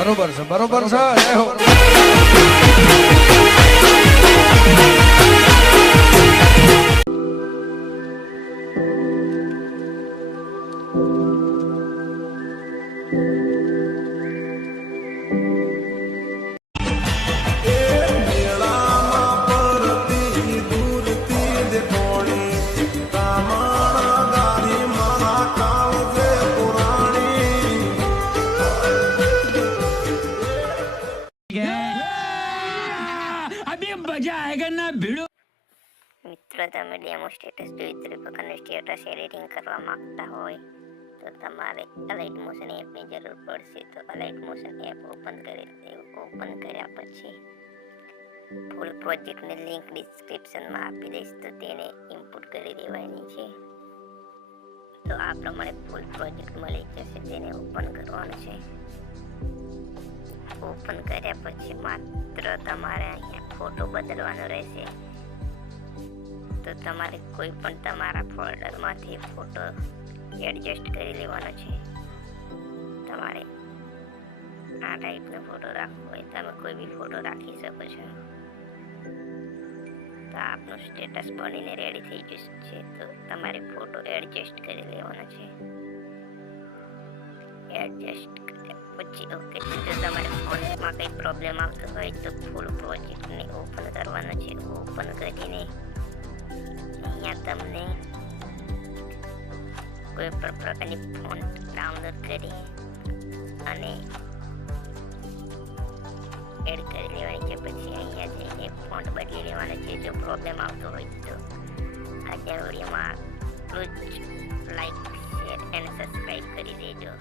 બરોબર છે બરોબર છે જય હો મિત્રો તમે ડેમો સ્ટેટસ જોઈ પ્રકારનું સ્ટેટસ એડિટિંગ કરવા માંગતા હોય તો તમારે અલાઇટ મોશન એપની જરૂર પડશે. તો અલાઇટ મોશન એપ ઓપન કર્યા પછી ફૂલ પ્રોજેક્ટની લિંક ડિસ્ક્રિપ્શનમાં આપી દઈશ, તો તેને ઇનપુટ કરી દેવાની છે. તો આ પ્રમાણે ફૂલ પ્રોજેક્ટ મળી જશે, તેને ઓપન કરવાનું છે. ઓપન કર્યા પછી માત્ર તમારે અહીંયા ફોટો બદલવાનો રહેશે. તો તમારે કોઈ પણ તમારા ફોલ્ડરમાંથી ફોટો એડજસ્ટ કરી લેવાનો છે. તમારે આ ટાઈપનો ફોટો રાખવો હોય તમે કોઈ બી ફોટો રાખી શકો છો. તો આપનું સ્ટેટસ બનીને રેડી થઈ જશે. તો તમારે ફોટો એડજસ્ટ કરી લેવાનો છે. એડજસ્ટ કર્યા પછી ઓકે. જો તમારે ફોન્ટમાં કંઈ પ્રોબ્લેમ આવતો હોય તો ફૂલ પ્રોજેક્ટને ઓપન કરવાનો છે. ઓપન કરીને અહીંયા તમને કોઈ પણ પ્રકારની ફોન્ટ ડાઉનલોડ કરી અને એડ કરી લેવાની છે. પછી અહીંયા જઈને ફોન્ટ બદલી લેવાનો છે જો પ્રોબ્લેમ આવતો હોય તો. આ વિડીયોમાં આટલું જ. લાઈક, શેર અને સબસ્ક્રાઈબ કરી દેજો.